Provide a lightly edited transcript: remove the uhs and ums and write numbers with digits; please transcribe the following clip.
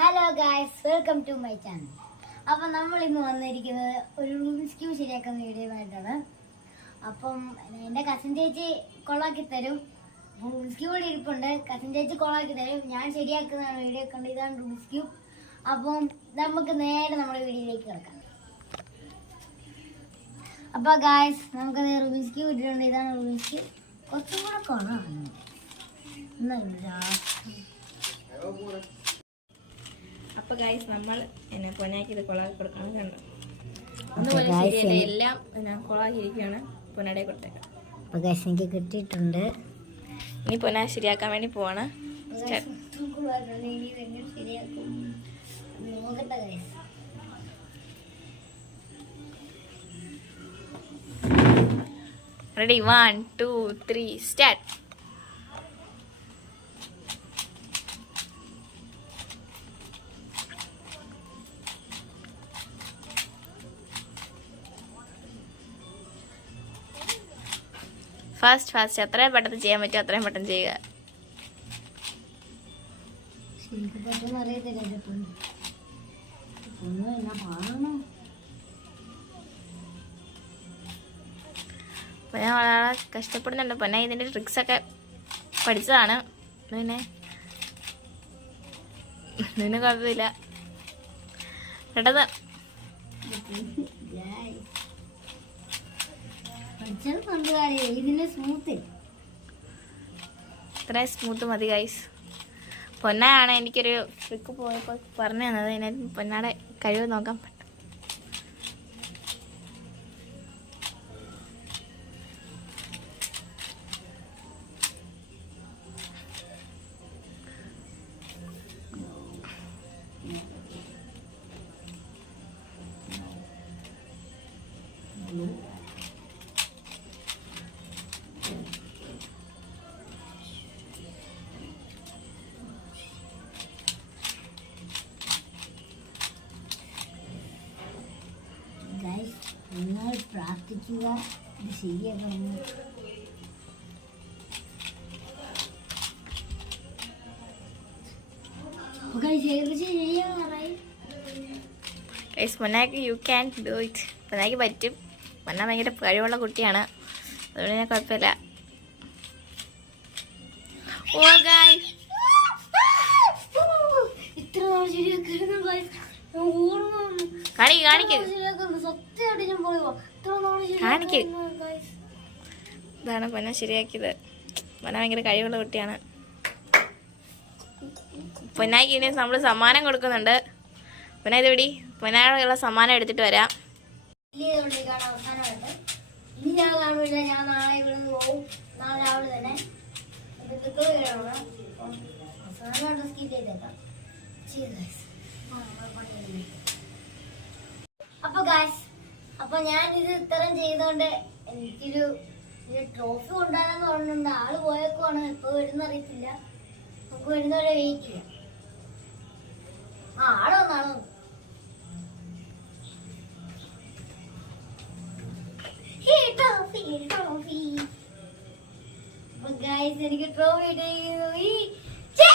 Hello guys, welcome to my channel. അപ്പം നമ്മൾ ഇന്ന് വന്നിരിക്കുന്നത് ഒരു റൂബിക്സ് ക്യൂബ് ശരിയാക്കുന്ന വീഡിയോ ആയിട്ടാണ്. അപ്പം എൻ്റെ കസിൻ ചേച്ചി കൊളാക്കി തരും. റൂബിക്സ് ക്യൂബ് ഇരിപ്പുണ്ട്, കസിൻ ചേച്ചി കൊളാക്കി തരും. ഞാൻ ശരിയാക്കുന്നതാണ് വീഡിയോ കണ്ട്. ഇതാണ് റൂബിക്സ് ക്യൂബ്. അപ്പം നമുക്ക് നേരെ നമ്മുടെ വീഡിയോയിലേക്ക് കിടക്കാം. അപ്പോൾ ഗായ്സ്, നമുക്ക് റൂബിക്സ് ക്യൂബ് ഇട്ടിട്ടുണ്ട്. ഇതാണ് റൂബിക്സ് ക്യൂബ്. കുറച്ചും കൂടെ കൊളാണ്. അപ്പൊ ഗൈസ് നമ്മൾ എന്നെ പൊന്നാക്കി ഇത് കൊളാക്കി കൊടുക്കണം. കണ്ടോ, എല്ലാം കൊളാക്കിയിരിക്കുകയാണ്. പൊന്നാടെ കൊടുത്തേക്കാം. അപ്പൊ ഗൈസ് എനിക്ക് കിട്ടിയിട്ടുണ്ട്. ഇനി പൊന്ന ശരിയാക്കാൻ വേണ്ടി പോവാണ്. Ready, 1 2 3 start. ഫാസ്റ്റ് എത്രയും പെട്ടെന്ന് ചെയ്യാൻ പറ്റുമോ അത്രയും പെട്ടെന്ന് ചെയ്യുക. ഞാൻ വളരെ കഷ്ടപ്പെടുന്നുണ്ട്. പിന്നെ ഇതിൻ്റെ ട്രിക്സൊക്കെ പഠിച്ചതാണ്. പിന്നെ നിന്നെ കുഴപ്പമില്ല. പെട്ടെന്ന് ഇത്രയും സ്മൂത്ത് മതി ഗൈസ്. പൊന്നയാണ് എനിക്കൊരു ട്രിക്ക് പോയപ്പോൾ പറഞ്ഞു തന്നത്. അതിനെ പൊന്നാടെ കഴിവ് നോക്കാൻ പറ്റും. നിങ്ങൾ പ്രാർത്ഥിക്കുക, ഇത് ശരിയാക്കണം. മൊന്നാക്ക് യു ക്യാൻ ഡു ഇറ്റ്. മൊന്നാക്ക് പറ്റും. മൊന്ന ഭയങ്കര കഴിവുള്ള കുട്ടിയാണ്. അതുകൊണ്ട് ഞാൻ കുഴപ്പമില്ല. ഓ ഗൈസ്, ഇത്ര കാണിക്ക്. ഇതാണ് പൊന്ന ശരിയാക്കിയത്. പൊന്ന ഭയങ്കര കഴിവുള്ള കുട്ടിയാണ്. പൊന്നാക്ക് ഇനി നമ്മൾ സമ്മാനം കൊടുക്കുന്നുണ്ട്. പൊന്ന ഇത് പിടി. പൊന്നാനുള്ള സമ്മാനം എടുത്തിട്ട് വരാം. ഇനി ഞാൻ കാണൂല. ഞാൻ നാളെ ഇവിടെ നിന്ന് പോകും. നാളെ രാവിലെ തന്നെ അപ്പൊ ഗായ്സ്, അപ്പൊ ഞാനിത് ഇത്രയും ചെയ്തോണ്ട് എനിക്കൊരു ട്രോഫി കൊണ്ടുവരാന്ന് പറഞ്ഞിട്ടുണ്ട്. ആള് പോയേക്കുവാണ്. ഇപ്പൊ വരുന്ന അറിയത്തില്ല. നമുക്ക് വരുന്നവരെ വെയിറ്റ് ചെയ്യാം. ആള് വന്നാണോ? അപ്പൊ ഗായ്സ്, എനിക്ക് ട്രോഫി